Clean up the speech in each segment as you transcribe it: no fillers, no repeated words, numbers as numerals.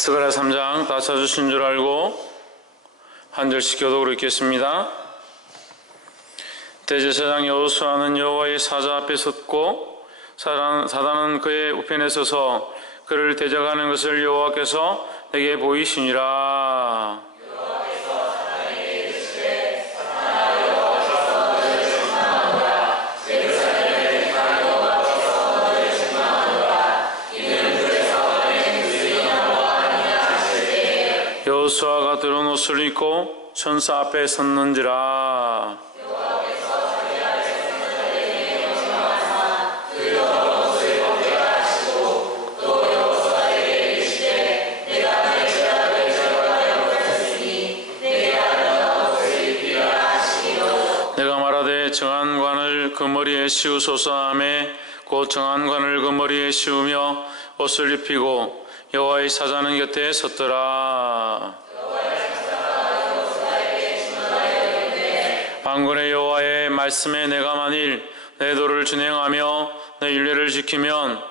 스가랴 3장 다 찾으신 줄 알고 한 절씩 교독으로 읽겠습니다. 대제사장 여호수아는 여호와의 사자 앞에 섰고 사단은 그의 우편에 서서 그를 대적하는 것을 여호와께서 내게 보이시니라. 여호수아가 두른 옷을 입고 천사 앞에 섰는지라. 내가 말하되 정한관을 그 머리에 씌우소서 하매 곧 정한관을 그 머리에 씌우며 옷을 입히고 여호와의 사자는 곁에 섰더라. 만군의 여호와의 말씀에 내가 만일 내 도를 준행하며 내 율례를 지키면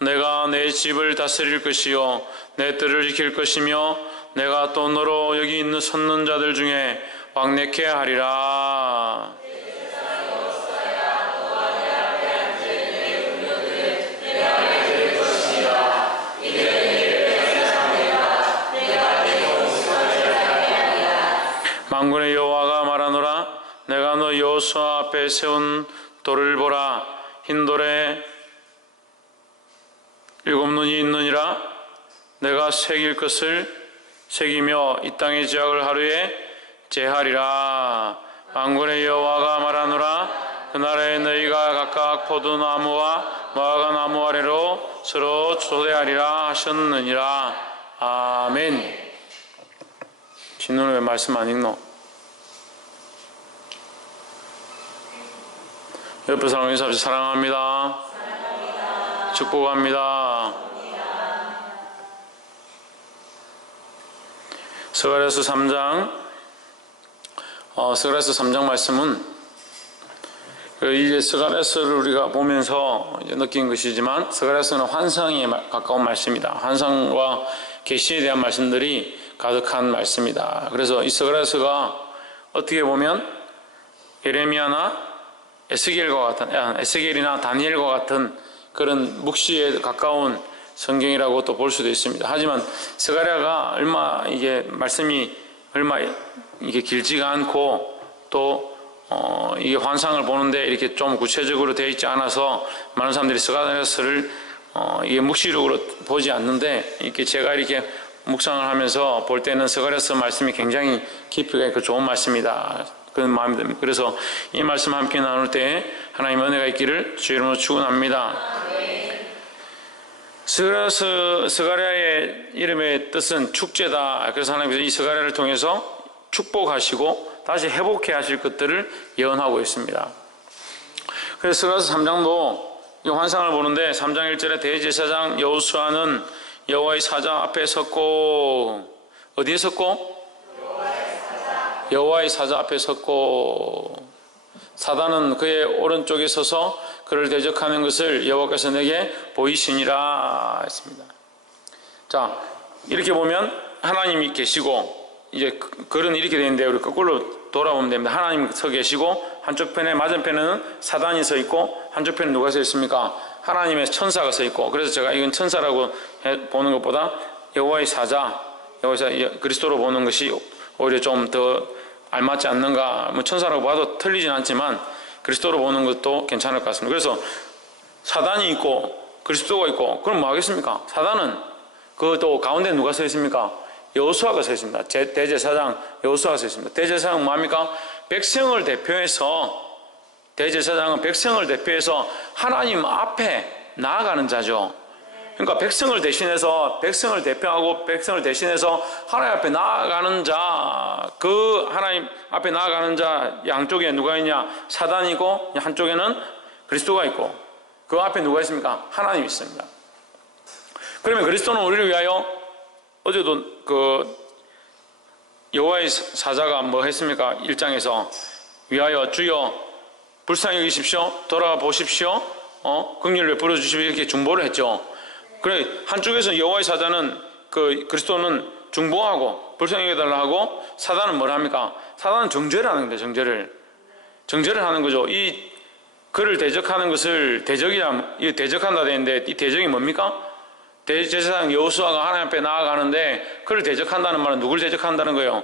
내가 내 집을 다스릴 것이요 내 뜰을 지킬 것이며 내가 또 너로 여기 있는 섰는 자들 중에 왕래케 하리라. 만군의 여호와가 말하노라. 내가 너 여호수아 앞에 세운 돌을 보라. 흰 돌에 7눈이 있느니라. 내가 새길 것을 새기며 이 땅의 죄악을 하루에 제하리라. 만군의 여호와가 말하노라. 그날에 너희가 각각 포도나무와 무화과나무 아래로 서로 초대하리라 하셨느니라. 아멘. 진노는 왜 말씀 안 읽노? 옆에 사람 인사 없이 사랑합니다. 축복합니다. 스가랴서 3장 스가랴서 3장 말씀은 이제 스가랴서를 우리가 보면서 이제 느낀 것이지만 스가랴서는 환상에 가까운 말씀이다. 환상과 계시에 대한 말씀들이 가득한 말씀이다. 그래서 이 스가랴서가 어떻게 보면 예레미야나 에스겔이나 다니엘과 같은 그런 묵시에 가까운 성경이라고 또 볼 수도 있습니다. 하지만 스가랴가 이게 말씀이 이게 길지가 않고 또 이게 환상을 보는데 이렇게 좀 구체적으로 되어 있지 않아서 많은 사람들이 스가랴서를 이게 묵시록으로 보지 않는데 이렇게 제가 이렇게 묵상을 하면서 볼 때는 스가랴서 말씀이 굉장히 깊이가 있고 좋은 말씀이다. 그런 마음이 듭니다. 그래서 이 말씀 함께 나눌 때 하나님 은혜가 있기를 주 이름으로 축원합니다. 스가랴의 이름의 뜻은 축제다. 그래서 하나님께서 이 스가랴를 통해서 축복하시고 다시 회복해 하실 것들을 예언하고 있습니다. 그래서 스가랴서 3장도 이 환상을 보는데 3장 1절에 대제사장 여호수아는 여호와의 사자 앞에 섰고 어디에 섰고? 여호와의 사자 앞에 섰고 사단은 그의 오른쪽에 서서 그를 대적하는 것을 여호와께서 내게 보이시니라 했습니다. 자, 이렇게 보면 하나님이 계시고 이제 글은 이렇게 되는데 우리 거꾸로 돌아보면 됩니다. 하나님 서 계시고 한쪽 편에 맞은편에는 사단이 서 있고 한쪽 편에 누가 서 있습니까? 하나님의 천사가 서 있고 그래서 제가 이건 천사라고 보는 것보다 여호와의 사자, 그리스도로 보는 것이 오히려 좀 더 알맞지 않는가. 뭐 천사라고 봐도 틀리진 않지만 그리스도로 보는 것도 괜찮을 것 같습니다. 그래서 사단이 있고 그리스도가 있고 그럼 뭐 하겠습니까? 사단은 또 가운데 누가 서 있습니까? 여호수아가 서 있습니다. 대제사장 여호수아가 서 있습니다. 대제사장은 뭐합니까? 백성을 대표해서 대제사장은 백성을 대표해서 하나님 앞에 나아가는 자죠. 그러니까 백성을 대신해서 백성을 대표하고 백성을 대신해서 하나님 앞에 나아가는 자, 그 하나님 앞에 나아가는 자 양쪽에 누가 있냐? 사단이고 한쪽에는 그리스도가 있고 그 앞에 누가 있습니까? 하나님이 있습니다. 그러면 그리스도는 우리를 위하여 어제도 여호와의 사자가 뭐 했습니까? 1장에서 위하여 주여 불쌍히 여기십시오. 돌아와 보십시오. 긍휼을 베풀어 주십시오. 이렇게 중보를 했죠. 그래 한쪽에서 여호와의 사자는 그 그리스도는 중보하고 불쌍히 여겨달라 하고, 사단은 뭘 합니까? 사단은 정죄를 하는 겁니다. 정죄를 하는 거죠. 이 그를 대적하는 것을 대적한다 되는데, 이 대적이 뭡니까? 대제사장 여호수아가 하나님 앞에 나아가는데 그를 대적한다는 말은 누굴 대적한다는 거예요?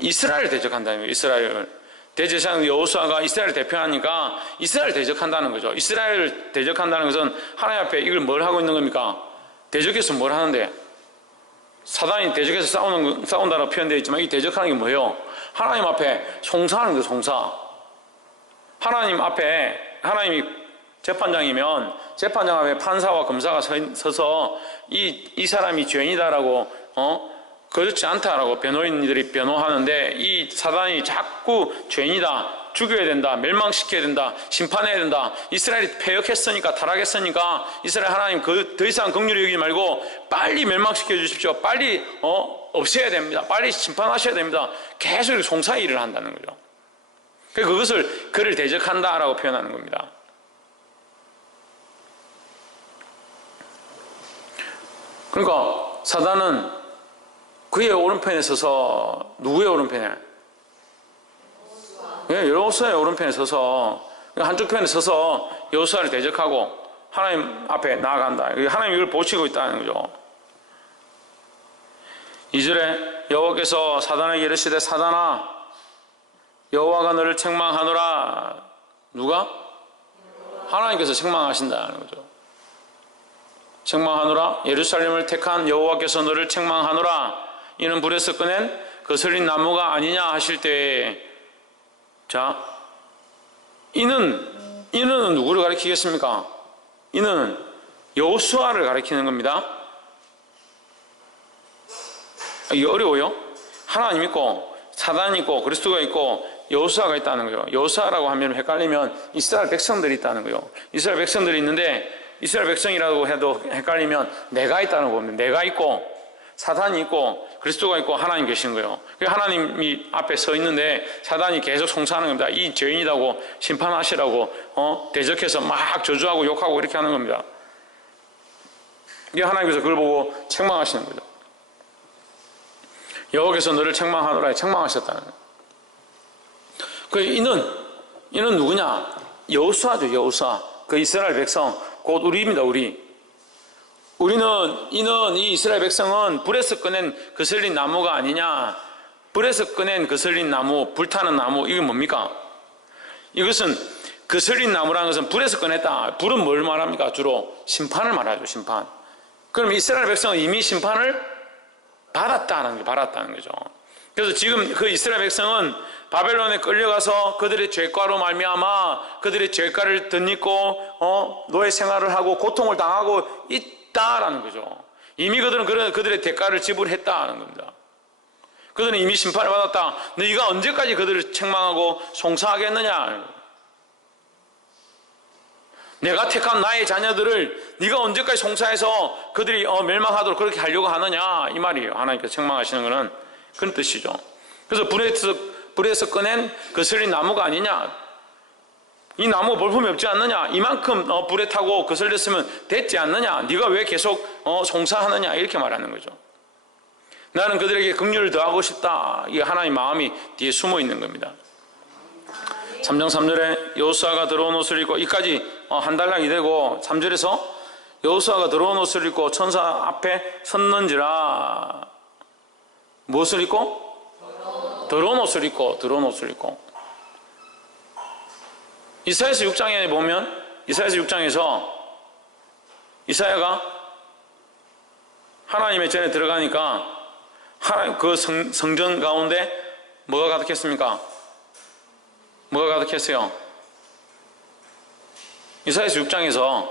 이스라엘을 대적한다는 거예요. 이스라엘을. 대제사장 여호수아가 이스라엘을 대표하니까 이스라엘을 대적한다는 거죠. 이스라엘을 대적한다는 것은 하나님 앞에 이걸 뭘 하고 있는 겁니까? 대적해서 뭘 하는데? 사단이 대적해서 싸운다라고 표현되어 있지만, 이 대적하는 게 뭐예요? 하나님 앞에 송사하는 거예요. 송사. 하나님 앞에, 하나님이 재판장이면 재판장 앞에 판사와 검사가 서서 이 사람이 죄인이다라고, 그렇지 않다라고 변호인들이 변호하는데, 이 사단이 자꾸 죄인이다, 죽여야 된다, 멸망시켜야 된다, 심판해야 된다, 이스라엘이 패역했으니까, 타락했으니까 이스라엘 하나님 더 이상 긍휼히 여기지 말고 빨리 멸망시켜 주십시오, 빨리 없애야 됩니다, 빨리 심판하셔야 됩니다, 계속 송사 일을 한다는 거죠. 그것을 그를 대적한다라고 표현하는 겁니다. 그러니까 사단은 그의 오른편에 서서, 누구의 오른편에? 여호수아의 오른편에 서서, 한쪽 편에 서서 여호수아를 대적하고 하나님 앞에 나아간다. 하나님이 이걸 보시고 있다는 거죠. 2절에 여호와께서 사단에게 이르시되, 사단아, 여호와가 너를 책망하노라. 누가? 하나님께서 책망하신다는 거죠. 책망하노라. 예루살렘을 택한 여호와께서 너를 책망하노라. 이는 불에서 꺼낸 거슬린 나무가 아니냐 하실 때에, 자, 이는 누구를 가리키겠습니까? 이는 여호수아를 가리키는 겁니다. 이게 어려워요? 하나님 있고 사단이 있고 그리스도가 있고 여호수아가 있다는 거예요. 여호수아라고 하면 헷갈리면 이스라엘 백성들이 있다는 거예요. 이스라엘 백성들이 있는데, 이스라엘 백성이라고 해도 헷갈리면 내가 있다는 겁니다. 내가 있고 사단이 있고 그리스도가 있고 하나님 계시는 거예요. 하나님이 앞에 서 있는데 사단이 계속 송사하는 겁니다. 이 죄인이라고 심판하시라고 대적해서 막 저주하고 욕하고 이렇게 하는 겁니다. 이게 하나님께서 그걸 보고 책망하시는 거죠. 여호와께서 너를 책망하노라, 책망하셨다는 거예요. 이는 누구냐? 여호수아죠. 여호수아. 그 이스라엘 백성, 곧 우리입니다. 이는 이 이스라엘 백성은 불에서 꺼낸 거슬린 나무가 아니냐. 불에서 꺼낸 거슬린 나무, 불타는 나무, 이게 뭡니까? 이것은 거슬린 나무라는 것은 불에서 꺼냈다. 불은 뭘 말합니까? 주로 심판을 말하죠. 심판. 그럼 이스라엘 백성은 이미 심판을 받았다는 거죠. 그래서 지금 그 이스라엘 백성은 바벨론에 끌려가서 그들의 죄과로 말미암아 그들의 죄과를 덧입고 노예 생활을 하고 고통을 당하고 있다라는 거죠. 이미 그들의 대가를 지불했다는 겁니다. 그들은 이미 심판을 받았다. 너희가 언제까지 그들을 책망하고 송사하겠느냐? 내가 택한 나의 자녀들을 네가 언제까지 송사해서 그들이 멸망하도록 그렇게 하려고 하느냐, 이 말이에요. 하나님께서 책망하시는 것은 그런 뜻이죠. 그래서 불에서 꺼낸 거슬린 나무가 아니냐, 이 나무 볼품이 없지 않느냐, 이만큼 불에 타고 거슬렸으면 됐지 않느냐, 네가 왜 계속 송사하느냐, 이렇게 말하는 거죠. 나는 그들에게 긍휼을 더하고 싶다. 이게 하나님의 마음이 뒤에 숨어 있는 겁니다. 3장 3절에 여호수아가 더러운 옷을 입고, 이까지 한 단락이 되고 3절에서 여호수아가 더러운 옷을 입고 천사 앞에 섰는지라. 무엇을 입고? 더러운 옷을 입고. 이사야서 6장에 보면, 이사야서 6장에서 이사야가 하나님의 전에 들어가니까 하나님 그 성전 가운데 뭐가 가득했습니까? 뭐가 가득했어요? 이사야서 6장에서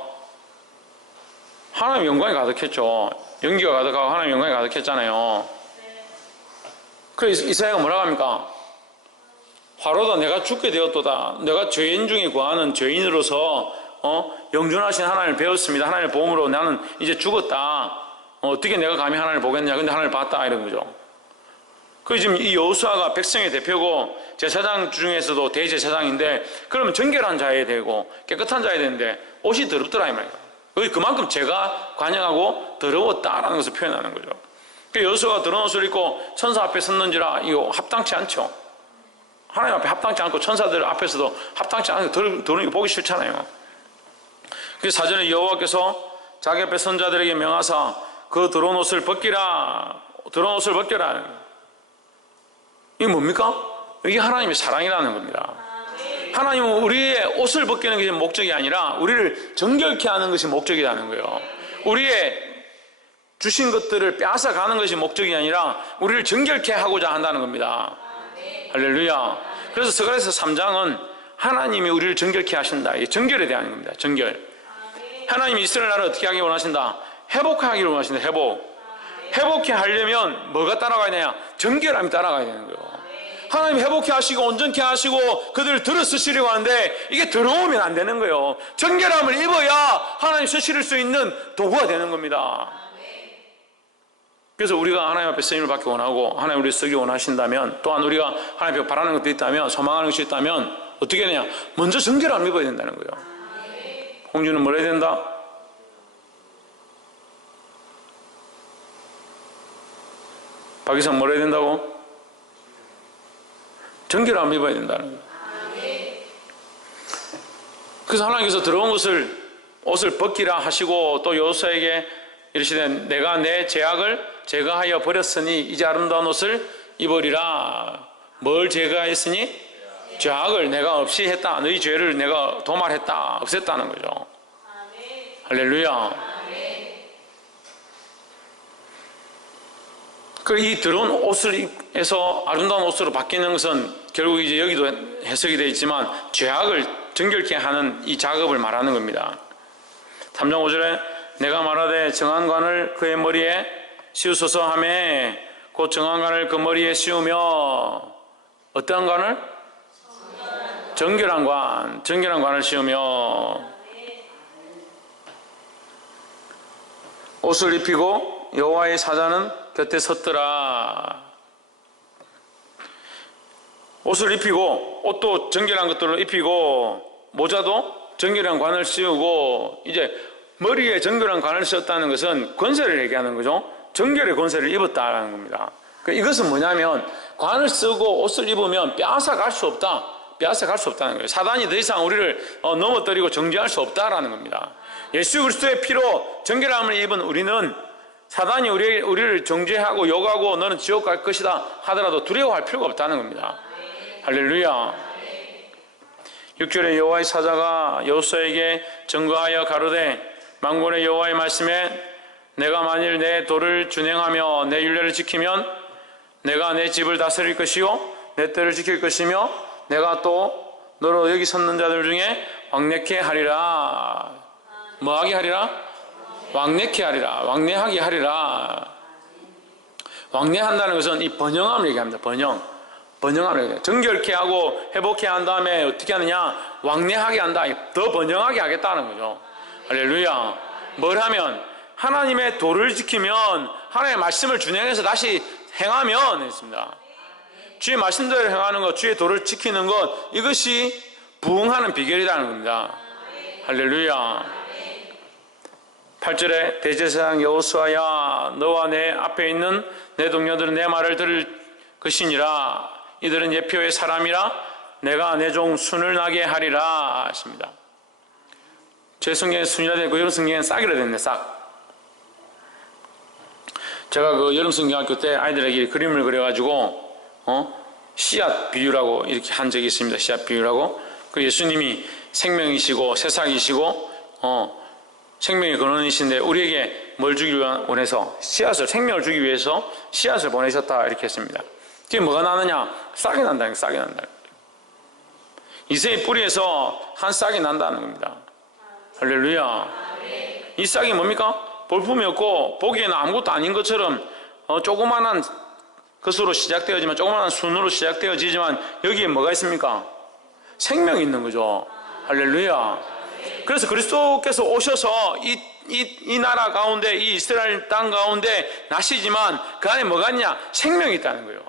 하나님의 영광이 가득했죠. 연기가 가득하고 하나님의 영광이 가득했잖아요. 그래서 이사야가 뭐라고 합니까? 화로다 내가 죽게 되었도다. 내가 죄인 중에 구하는 죄인으로서 영존하신 하나님을 배웠습니다. 하나님의 보험으로 나는 이제 죽었다. 어떻게 내가 감히 하나님을 보겠냐. 근데 하나님을 봤다, 이런 거죠. 그 지금 이 여호수아가 백성의 대표고 제사장 중에서도 대제사장인데, 그러면 정결한 자여야 되고 깨끗한 자여야 되는데 옷이 더럽더라, 이 말이에요. 그만큼 죄가 관영하고 더러웠다라는 것을 표현하는 거죠. 여호수아가 더러운 옷을 입고 천사 앞에 섰는지라 이거 합당치 않죠. 하나님 앞에 합당치 않고 천사들 앞에서도 합당치 않고 더러운 거 보기 싫잖아요. 그래서 사전에 여호와께서 자기 앞에 선자들에게 명하사 그 더러운 옷을 벗기라. 더러운 옷을 벗겨라. 이게 뭡니까? 이게 하나님의 사랑이라는 겁니다. 하나님은 우리의 옷을 벗기는 것이 목적이 아니라 우리를 정결케 하는 것이 목적이라는 거예요. 우리의 주신 것들을 빼앗아 가는 것이 목적이 아니라 우리를 정결케 하고자 한다는 겁니다. 할렐루야. 그래서 스가랴서 3장은 하나님이 우리를 정결케 하신다. 이게 정결에 대한 겁니다. 정결. 하나님이 이스라엘 나라를 어떻게 하기 원하신다? 회복하기를 원하신다. 회복케 하려면 뭐가 따라가야 되냐? 정결함이 따라가야 되는 거예요. 하나님 회복케 하시고 온전케 하시고 그들을 들어 쓰시려고 하는데 이게 들어오면 안 되는 거예요. 정결함을 입어야 하나님 쓰실 수 있는 도구가 되는 겁니다. 그래서 우리가 하나님 앞에 쓰임을 받기 원하고 하나님 우리를 쓰기 원하신다면, 또한 우리가 하나님 앞에 바라는 것도 있다면, 소망하는 것이 있다면 어떻게 되냐? 먼저 정결함을 입어야 된다는 거예요. 홍주는 뭘 해야 된다? 박이상 뭘 해야 된다고? 정결함을 입어야 된다는 거예요. 그래서 하나님께서 더러운 옷을 벗기라 하시고 또 여호수아에게 이르시되 내가 내 죄악을 제거하여 버렸으니 이제 아름다운 옷을 입으리라. 뭘 제거하였으니? 죄악을 내가 없이 했다. 너희 죄를 내가 도말했다. 없앴다는 거죠. 할렐루야. 이 더러운 옷을 입어서 아름다운 옷으로 바뀌는 것은 결국 이제 여기도 해석이 되어 있지만 죄악을 정결케 하는 이 작업을 말하는 겁니다. 3장 5절에 내가 말하되 정한관을 그의 머리에 씌우소서 하매 곧 정한관을 그 머리에 씌우며 어떠한 관을? 정결한 관을 씌우며 옷을 입히고 여호와의 사자는 곁에 섰더라. 옷을 입히고 옷도 정결한 것들로 입히고 모자도 정결한 관을 씌우고 이제 머리에 정결한 관을 씌웠다는 것은 권세를 얘기하는 거죠. 정결의 권세를 입었다는 겁니다. 이것은 뭐냐면 관을 쓰고 옷을 입으면 빼앗아 갈 수 없다. 빼앗아 갈 수 없다는 거예요. 사단이 더 이상 우리를 넘어뜨리고 정죄할 수 없다라는 겁니다. 예수 그리스도의 피로 정결함을 입은 우리는 사단이 우리를 정죄하고 욕하고 너는 지옥 갈 것이다 하더라도 두려워할 필요가 없다는 겁니다. 할렐루야. 6절에 여호와의 사자가 여호수아에게 증거하여 가로되 만군의 여호와의 말씀에 내가 만일 내 도를 준행하며 내 율례를 지키면 내가 내 집을 다스릴 것이요 내 때를 지킬 것이며 내가 또 너로 여기 섰는 자들 중에 왕래케 하리라. 뭐하게 하리라? 왕래케 하리라. 왕래하게 하리라. 왕래한다는 것은 이 번영함을 얘기합니다. 번영함을 얘기해요. 정결케 하고 회복케 한 다음에 어떻게 하느냐? 왕래하게 한다. 더 번영하게 하겠다는 거죠. 할렐루야. 뭘 하면? 하나님의 도를 지키면, 하나님의 말씀을 준행해서 다시 행하면 했습니다. 주의 말씀대로 행하는 것, 주의 도를 지키는 것, 이것이 부흥하는 비결이라는 겁니다. 할렐루야. 8절에 대제사장 여호수아야 너와 내 앞에 있는 내 동료들은 내 말을 들을 것이니라. 이들은 예표의 사람이라 내가 내 종 순을 나게 하리라 하십니다. 제 성경에 순이라 되고 여름 성경에는 싹이라 됐네. 싹. 제가 그 여름 성경학교 때 아이들에게 그림을 그려가지고 씨앗 비유라고 이렇게 한 적이 있습니다. 씨앗 비유라고. 그 예수님이 생명이시고 새싹이시고 생명의 근원이신데 우리에게 뭘 주기 원해서 씨앗을, 생명을 주기 위해서 씨앗을 보내셨다 이렇게 했습니다. 그게 뭐가 나느냐? 싹이 난다는 거예요. 싹이 난다는 거예요. 이새의 뿌리에서 한 싹이 난다는 겁니다. 할렐루야. 이 싹이 뭡니까? 볼품이 없고 보기에는 아무것도 아닌 것처럼 조그만한 것으로 시작되어지만, 조그만한 순으로 시작되어지지만 여기에 뭐가 있습니까? 생명이 있는 거죠. 할렐루야. 그래서 그리스도께서 오셔서 이 나라 가운데, 이 이스라엘 땅 가운데 나시지만 그 안에 뭐가 있냐? 생명이 있다는 거예요.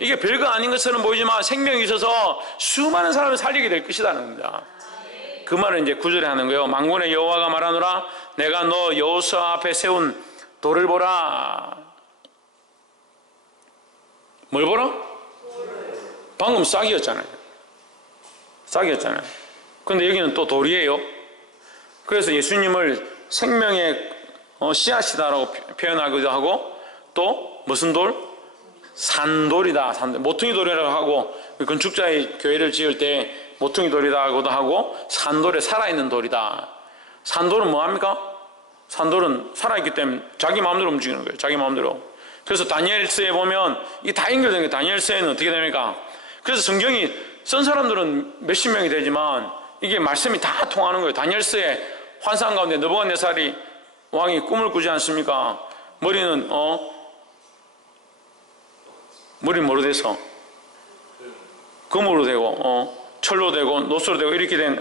이게 별거 아닌 것처럼 보이지만 생명이 있어서 수많은 사람을 살리게 될 것이라는 겁니다. 그 말을 이제 9절에 하는 거예요. 만군의 여호와가 말하노라 내가 너 여호수아 앞에 세운 돌을 보라. 뭘 보라? 방금 싹이었잖아요. 싹이었잖아요. 근데 여기는 또 돌이에요. 그래서 예수님을 생명의 씨앗이다라고 표현하기도 하고, 또 무슨 돌? 산돌이다. 산돌. 모퉁이 돌이라고 하고, 건축자의 교회를 지을 때 모퉁이 돌이라고도 하고, 산돌에 살아있는 돌이다. 산돌은 뭐합니까? 산돌은 살아있기 때문에 자기 마음대로 움직이는 거예요. 자기 마음대로. 그래서 다니엘서에 보면 이게 다 연결된 거예요. 다니엘서에는 어떻게 됩니까? 그래서 성경이 쓴 사람들은 몇십 명이 되지만 이게 말씀이 다 통하는 거예요. 다니엘서에 환상 가운데 느부갓네살이 왕이 꿈을 꾸지 않습니까? 머리는 머리는 뭐로 돼서? 금으로 되고 철로 되고 노스로 되고 이렇게 된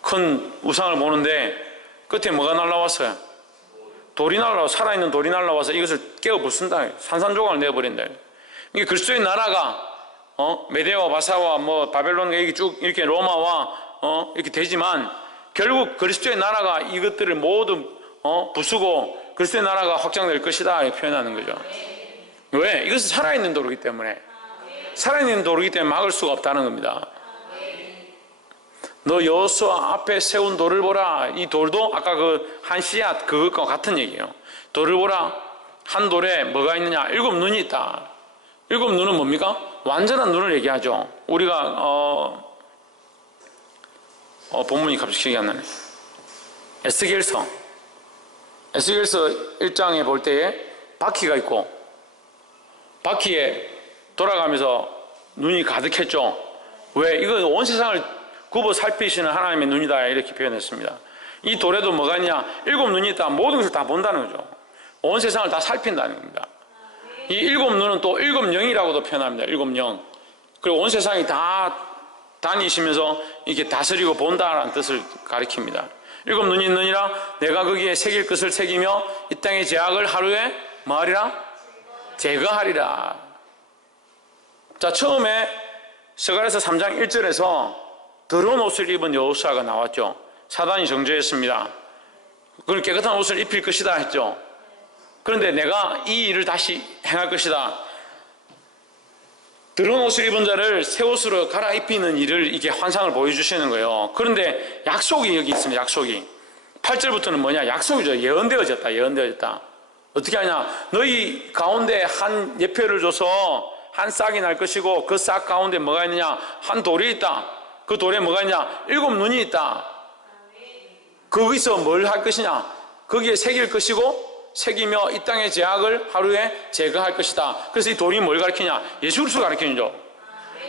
큰 우상을 보는데 끝에 뭐가 날라왔어요? 돌이 날라와, 살아있는 돌이 날라와서 이것을 깨어 부순다. 산산조각을 내버린다. 이게 그리스도의 나라가 메데와 바사와 바벨론 이렇게 쭉 이렇게 로마와 이렇게 되지만 결국 그리스도의 나라가 이것들을 모두 부수고 그리스도의 나라가 확장될 것이다 이렇게 표현하는 거죠. 왜? 이것은 살아있는 돌이기 때문에, 살아있는 돌이기 때문에 막을 수가 없다는 겁니다. 너 여호수아 앞에 세운 돌을 보라. 이 돌도 아까 그 한 씨앗 그것과 같은 얘기예요. 돌을 보라. 한 돌에 뭐가 있느냐? 7 눈이 있다. 7 눈은 뭡니까? 완전한 눈을 얘기하죠. 우리가 본문이 갑자기 기억이 안 나네. 에스겔서 1장에 볼 때에 바퀴가 있고 바퀴에 돌아가면서 눈이 가득했죠. 왜? 이건 온 세상을 굽어 살피시는 하나님의 눈이다 이렇게 표현했습니다. 이 돌에도 뭐가 있냐? 7 눈이 있다. 모든 것을 다 본다는 거죠. 온 세상을 다 살핀다는 겁니다. 이 7 눈은 또 7 영이라고도 표현합니다. 7 영. 그리고 온 세상이 다 다니시면서 이렇게 다스리고 본다라는 뜻을 가리킵니다. 7 눈이 있느니라 내가 거기에 새길 것을 새기며 이 땅의 죄악을 하루에 뭐하리라? 제거하리라. 자, 처음에 스가랴서 3장 1절에서 더러운 옷을 입은 여호수아가 나왔죠. 사단이 정죄했습니다. 그걸 깨끗한 옷을 입힐 것이다 했죠. 그런데 내가 이 일을 다시 행할 것이다. 더러운 옷을 입은 자를 새 옷으로 갈아입히는 일을 이게 환상을 보여주시는 거예요. 그런데 약속이 여기 있습니다. 약속이 8절부터는 뭐냐? 약속이죠. 예언되어졌다. 예언되어졌다. 어떻게 하냐? 너희 가운데 한 예표를 줘서 한 싹이 날 것이고 그 싹 가운데 뭐가 있느냐? 한 돌이 있다. 그 돌에 뭐가 있냐? 7 눈이 있다. 거기서 뭘 할 것이냐? 거기에 새길 것이고 새기며 이 땅의 죄악을 하루에 제거할 것이다. 그래서 이 돌이 뭘 가리키냐? 예수 그리스도를 가리키죠.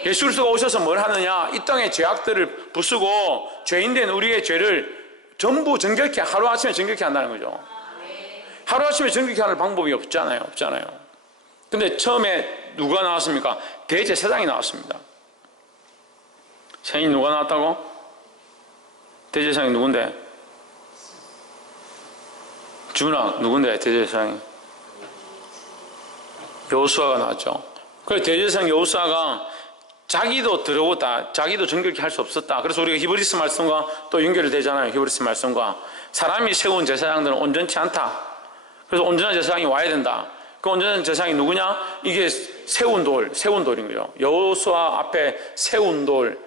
예수 그리스도가 오셔서 뭘 하느냐? 이 땅의 죄악들을 부수고 죄인된 우리의 죄를 전부 정결케, 하루아침에 정결케 한다는 거죠. 하루아침에 정결케 하는 방법이 없잖아요. 근데 처음에 누가 나왔습니까? 대제사장이 나왔습니다. 세인이 누가 나왔다고? 대제사장이 누군데? 준아 누군데? 대제사장이 여호수아가 나왔죠. 그래서 대제사장 여호수아가 자기도 더러웠다, 자기도 정결케 할 수 없었다. 그래서 우리가 히브리스 말씀과 또 연결이 되잖아요. 히브리스 말씀과 사람이 세운 제사장들은 온전치 않다. 그래서 온전한 제사장이 와야 된다. 그 온전한 제사장이 누구냐? 이게 세운 돌인 거죠. 여호수아 앞에 세운 돌.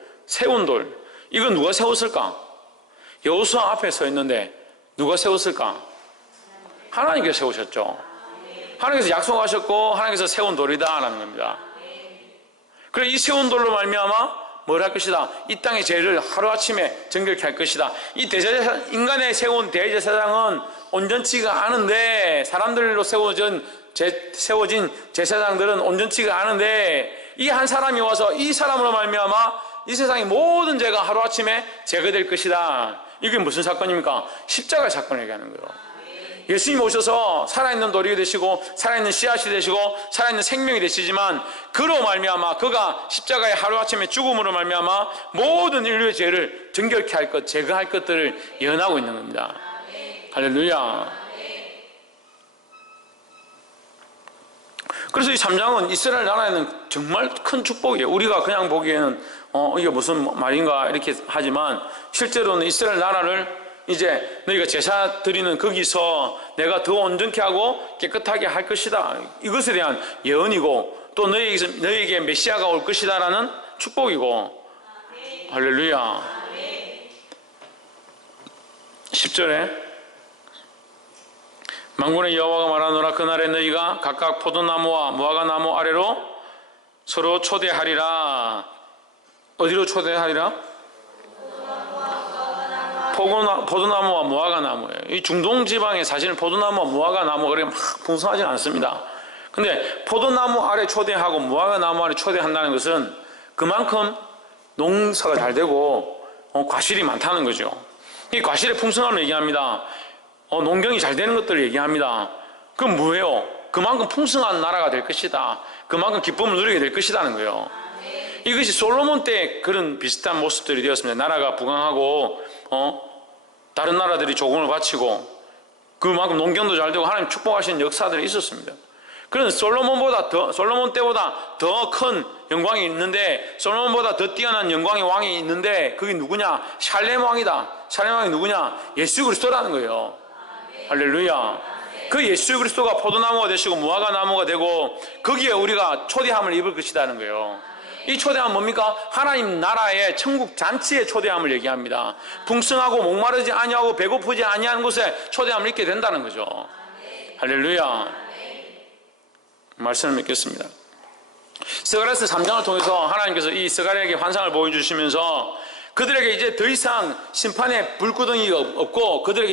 이건 누가 세웠을까? 여호수아 앞에 서 있는데 누가 세웠을까? 하나님께서 세우셨죠. 하나님께서 약속하셨고 하나님께서 세운 돌이다라는 겁니다. 그래 이 세운 돌로 말미암아 뭘 할 것이다? 이 땅의 죄를 하루아침에 정결케 할 것이다. 이 인간의 세운 대제사장은 온전치가 않은데, 사람들로 세워진 제사장들은 온전치가 않은데, 이 한 사람이 와서 이 사람으로 말미암아 이 세상의 모든 죄가 하루아침에 제거될 것이다. 이게 무슨 사건입니까? 십자가의 사건을 얘기하는 거예요. 예수님 오셔서 살아있는 돌이 되시고 살아있는 씨앗이 되시고 살아있는 생명이 되시지만, 그로 말미암아 그가 십자가의 하루아침에 죽음으로 말미암아 모든 인류의 죄를 정결케 할 것, 제거할 것들을 예언하고 있는 겁니다. 할렐루야. 그래서 이 3장은 이스라엘 나라에는 정말 큰 축복이에요. 우리가 그냥 보기에는 이게 무슨 말인가 이렇게 하지만, 실제로는 이스라엘 나라를 이제 너희가 제사 드리는 거기서 내가 더 온전케 하고 깨끗하게 할 것이다. 이것에 대한 예언이고 또 너희에게 메시아가 올 것이다라는 축복이고. 할렐루야. 10절에 만군의 여호와가 말하노라. 그날에 너희가 각각 포도나무와 무화과나무 아래로 서로 초대하리라. 어디로 초대하리라? 포도나무와 무화과나무예요. 이 중동 지방에 사실은 포도나무와 무화과나무가 그렇게 막 풍성하지 않습니다. 근데 포도나무 아래 초대하고 무화과나무 아래 초대한다는 것은 그만큼 농사가 잘 되고 과실이 많다는 거죠. 이 과실의 풍성함을 얘기합니다. 농경이 잘 되는 것들을 얘기합니다. 그럼 뭐예요? 그만큼 풍성한 나라가 될 것이다. 그만큼 기쁨을 누리게 될 것이라는 거예요. 이것이 솔로몬 때 그런 비슷한 모습들이 되었습니다. 나라가 부강하고 다른 나라들이 조공을 바치고 그만큼 농경도 잘 되고 하나님 축복하시는 역사들이 있었습니다. 그런 솔로몬 때보다 더 큰 영광이 있는데, 솔로몬보다 더 뛰어난 영광의 왕이 있는데 그게 누구냐? 샬렘 왕이다. 샬렘 왕이 누구냐? 예수 그리스도라는 거예요. 할렐루야. 그 예수 그리스도가 포도나무가 되시고 무화과나무가 되고 거기에 우리가 초대함을 입을 것이라는 거예요. 이 초대함은 뭡니까? 하나님 나라의 천국 잔치의 초대함을 얘기합니다. 풍성하고 목마르지 아니하고 배고프지 아니한 곳에 초대함을 입게 된다는 거죠. 할렐루야. 말씀을 맺겠습니다. 스가랴서 3장을 통해서 하나님께서 이 스가랴에게 환상을 보여주시면서 그들에게 이제 더 이상 심판의 불구덩이가 없고 그들에게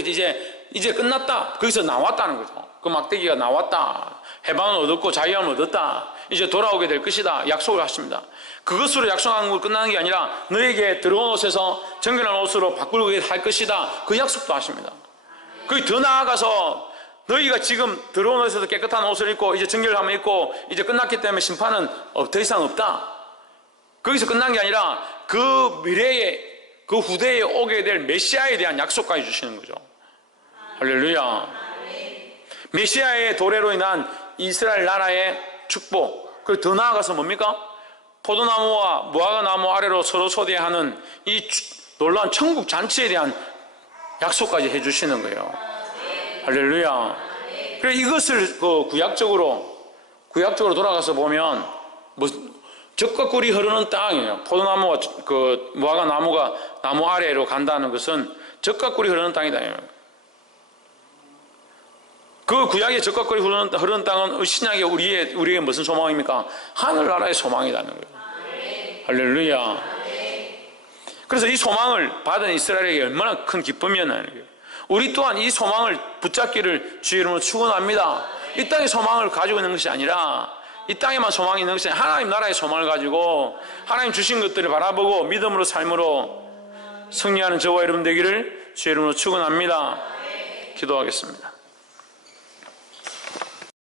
이제 끝났다. 거기서 나왔다는 거죠. 그 막대기가 나왔다. 해방을 얻었고 자유함을 얻었다. 이제 돌아오게 될 것이다. 약속을 하십니다. 그것으로 약속한 걸 끝나는 게 아니라 너에게 들어온 옷에서 정결한 옷으로 바꾸게 할 것이다. 그 약속도 하십니다. 거기 더 나아가서 너희가 지금 들어온 옷에서 깨끗한 옷을 입고 이제 정결함을 입고 이제 끝났기 때문에 심판은 더 이상 없다. 거기서 끝난 게 아니라 그 미래에 그 후대에 오게 될 메시아에 대한 약속까지 주시는 거죠. 할렐루야. 메시아의 도래로 인한 이스라엘 나라의 축복. 그리고 더 나아가서 뭡니까? 포도나무와 무화과나무 아래로 서로 초대하는 이 놀라운 천국 잔치에 대한 약속까지 해주시는 거예요. 할렐루야. 그래 이것을 구약적으로 돌아가서 보면 젖과 꿀이 흐르는 땅이에요. 포도나무와 무화과나무가 나무 아래로 간다는 것은 젖과 꿀이 흐르는 땅이다. 그 구약의 젖과 꿀이 흐르는 땅은 신약의 우리에게 무슨 소망입니까? 하늘나라의 소망이라는 거예요. 할렐루야. 그래서 이 소망을 받은 이스라엘에게 얼마나 큰 기쁨이었나는 거예요. 우리 또한 이 소망을 붙잡기를 주의 이름으로 축원합니다. 이 땅의 소망을 가지고 있는 것이 아니라 이 땅에만 소망이 있는 것이 아니라 하나님 나라의 소망을 가지고 하나님 주신 것들을 바라보고 믿음으로 삶으로 승리하는 저와 여러분 되기를 주의 이름으로 축원합니다. 기도하겠습니다.